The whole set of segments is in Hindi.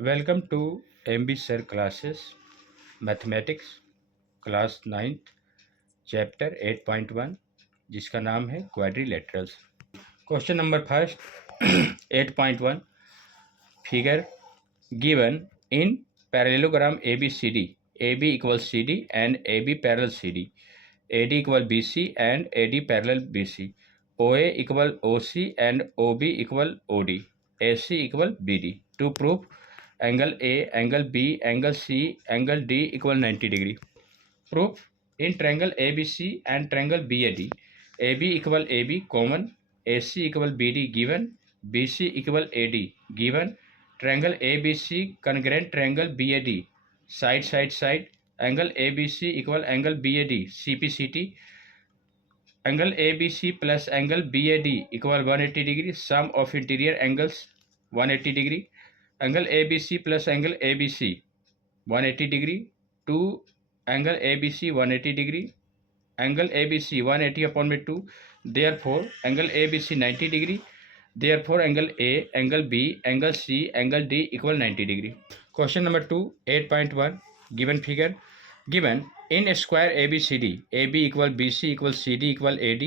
Welcome to MB sir classes mathematics class 9th chapter 8.1 जिसका नाम है quadrilaterals. Question number first 8.1 figure given in parallelogram ABCD AB equals CD and AB parallel CD, AD equal BC and AD parallel BC, OA equal OC and OB equal OD, AC equal BD. To prove angle A, angle B, angle C, angle D equal 90 degree. Proof in triangle ABC and triangle BAD, AB equal AB common, AC equal BD given, BC equal AD given, triangle ABC congruent triangle BAD, side side side, angle ABC equal angle BAD, CPCT, angle ABC plus angle BAD equal 180 degree, sum of interior angles 180 degree, angle ABC plus angle ABC 180 degree, 2 angle ABC 180 degree, angle ABC 180 upon में 2, therefore angle ABC 90 degree, therefore angle A, angle B, angle C, angle D equal 90 degree. Question number 2 8.1 given figure given in a square ABCD, AB equal BC equal CD equal AD,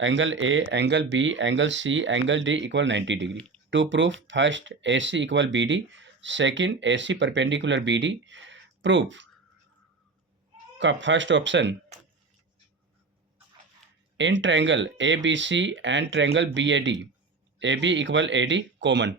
angle A, angle B, angle C, angle D equal 90 degree. To prove first AC equal BD, second AC perpendicular BD. Proof का first option in triangle ABC and triangle BAD, AB equal AD common,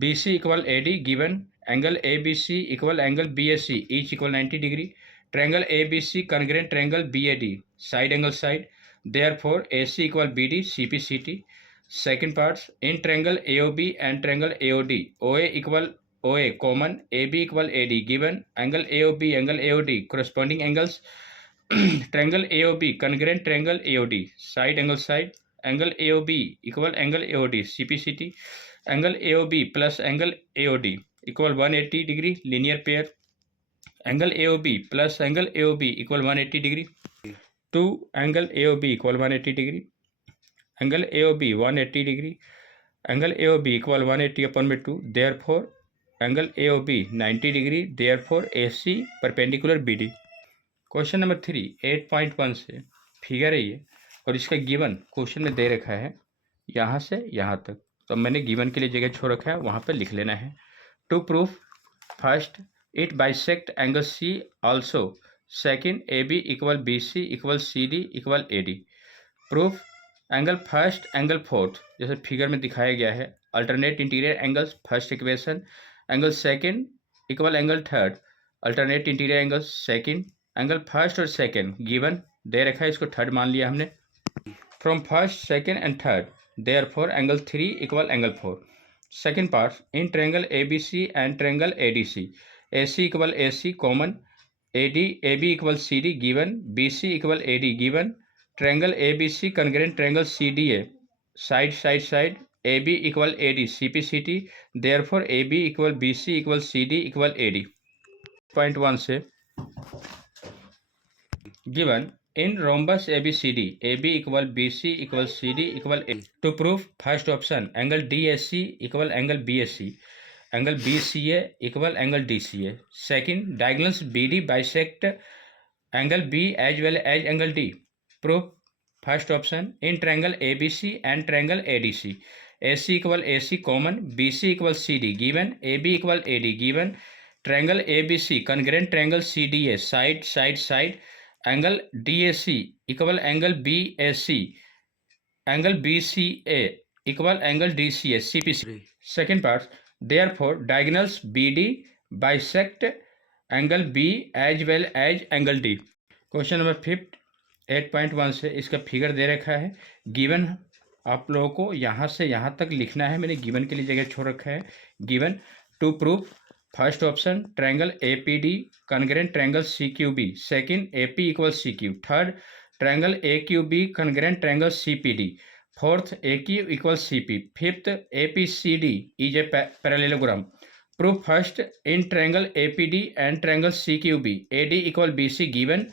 BC equal AD given, angle ABC equal angle BAC each equal 90 degree, triangle ABC congruent triangle BAD side angle side, therefore AC equal BD CPCT. Second parts in triangle AOB and triangle AOD, OA equal OA common, AB equal AD given, angle AOB, angle AOD corresponding angles, triangle AOB congruent triangle AOD side angle side, angle AOB equal angle AOD CPCT, angle AOB plus angle AOD equal 180 degree linear pair, angle AOB plus angle AOB equal 180 degree, 2 angle AOB equal 180 degree, angle AOB 180 degree, angle AOB equal 180 upon में 2, therefore angle AOB 90 degree, therefore AC perpendicular BD. Question number 3 8.1 से फिगर है ये और इसका गिवन क्वेश्चन में दे रखा है यहाँ से यहाँ तक, तो मैंने गिवन के लिए जगह छोड़ रखा है, वहाँ पर लिख लेना है. To proof first it bisect angle C also, second AB equal BC equal CD equal AD. Proof angle first angle fourth जैसे फिगर में दिखाया गया है, alternate interior angles first equation, angle second equal angle third, alternate interior angles second, angle first और सेकेंड गिवन दे रखा है, इसको थर्ड मान लिया हमने. From first second and third, therefore angle 3 equal angle 4. Second part in triangle ABC and triangle ADC, AC equal AC common, AB equal CD given, BC equal AD given, triangle ABC congruent triangle CDA side side side, AB equal AD CPCT, therefore AB equal BC equal CD equal AD. 0.1 से given in rhombus ABCD, AB equal BC equal CD equal A. To proof first option angle DSC equal angle BSC, angle BCA equal angle DCA. Second diagonals BD bisect angle B as well as angle D. Proof first option in triangle ABC and triangle ADC, AC equal AC common, BC equal CD given, AB equal AD given, triangle ABC congruent triangle CDA side side side, angle DAC equal angle BAC, angle BCA equal angle DCA CPC. Second part therefore diagonals BD bisect angle B as well as angle D. Question number 5 8.1 से इसका फिगर दे रखा है, गिवन आप लोगों को यहाँ से यहाँ तक लिखना है, मैंने गिवन के लिए जगह छोड़ रखा है. Given to proof first option triangle APD congruent triangle CQB, second AP equal CQ, third triangle AQB congruent triangle CPD, fourth AQ equal CP, fifth APCD is a parallelogram. Proof first in triangle APD and triangle CQB, AD equal BC given,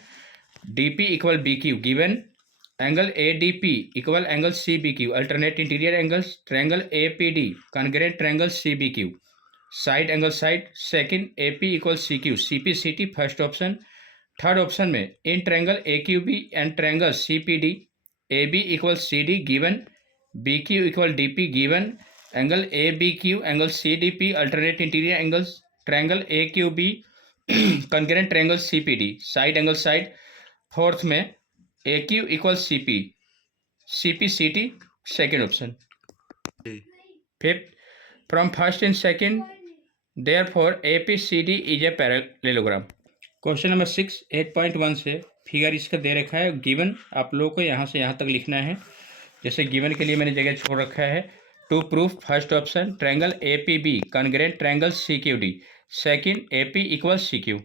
DP equal BQ given, angle ADP equal angle CBQ alternate interior angles, triangle APD congruent triangle CBQ. Side angle side, second AP equal CQ, CPCT first option. Third option में in triangle AQB and triangle CPD, AB equal CD given, BQ equal DP given, angle ABQ angle CDP alternate interior angles, triangle AQB concurrent triangle CPD, side angle side. Fourth में AQ equal CP, CPCT second option. Fifth, from first and second therefore APCD is a parallelogram. Question number 6 8.1 से फिगर इसका दे रखा है गिवन, आप लोगों को यहाँ से यहाँ तक लिखना है। जैसे गिवन के लिए मैंने जगह छोड़ रखा है। To proof first option triangle APB congruent triangle CQD, second AP equal CQ।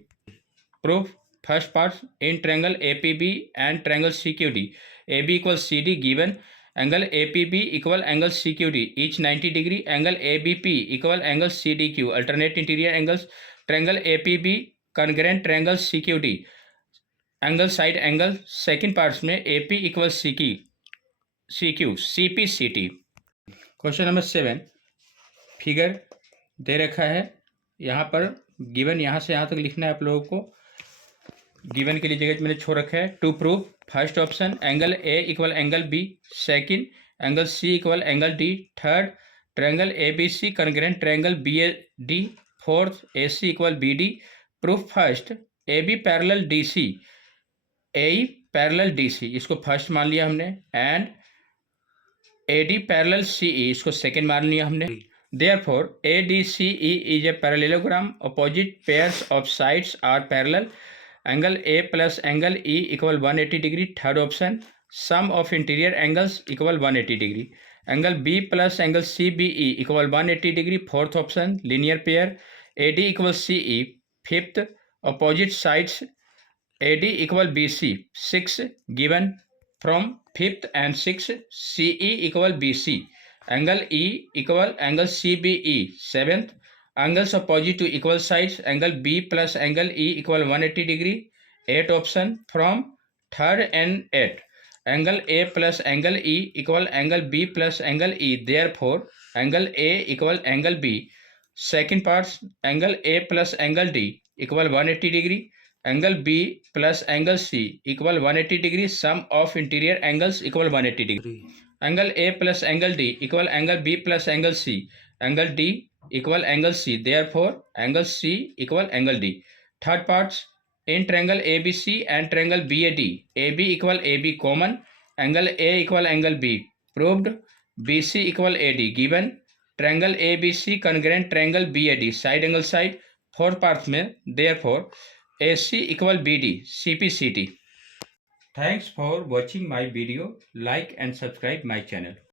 Proof first part in triangle APB and triangle CQD, AB equal CD given, angle APB equal angle CQD each 90 degree, angle ABP equal angle CDQ alternate interior angles, triangle APB congruent triangle CQD angle side angle. Second parts में AP equal CQ CPCT। Question number 7 figure दे रखा है, यहाँ पर गिवन यहाँ से यहाँ तक लिखना है आप लोगों को। गिवन के लिए जगह मैंने छोड़ रखा है। To prove first option angle A equal angle B, second angle C equal angle D, third triangle ABC congruent triangle BAD, fourth AC equal BD। Proof first AB parallel DC, AE parallel DC इसको फर्स्ट मान लिया हमने, एंड AD पैरेलल CE इसको सेकंड मान लिया हमने। Therefore ADCE is a parallelogram, opposite pairs of sides are parallel, angle A plus angle E equal 180 degree third option, sum of interior angles equal 180 degree, angle B plus angle CBE equal 180 degree fourth option, linear pair, AD equal CE fifth, opposite sides AD equal BC six given from fifth and sixth, CE equal BC, angle E equal angle CBE seventh, angles opposite to equal sides, angle B plus angle E equal 180 degree eighth option from third and eighth, angle A plus angle E equal angle B plus angle E, therefore angle A equal angle B। second parts angle A plus angle D equal 180 degree, angle B plus angle C equal 180 degree, sum of interior angles equal 180 degree, angle A plus angle D equal angle B plus angle C, angle D equal angle C, therefore angle C equal angle D। third parts in triangle ABC and triangle BAD, AB equal AB common, angle A equal angle B proved, BC equal AD given, triangle ABC congruent triangle BAD side angle side। fourth parts में therefore AC equal BD CPCT। Thanks for watching my video. Like and subscribe my channel.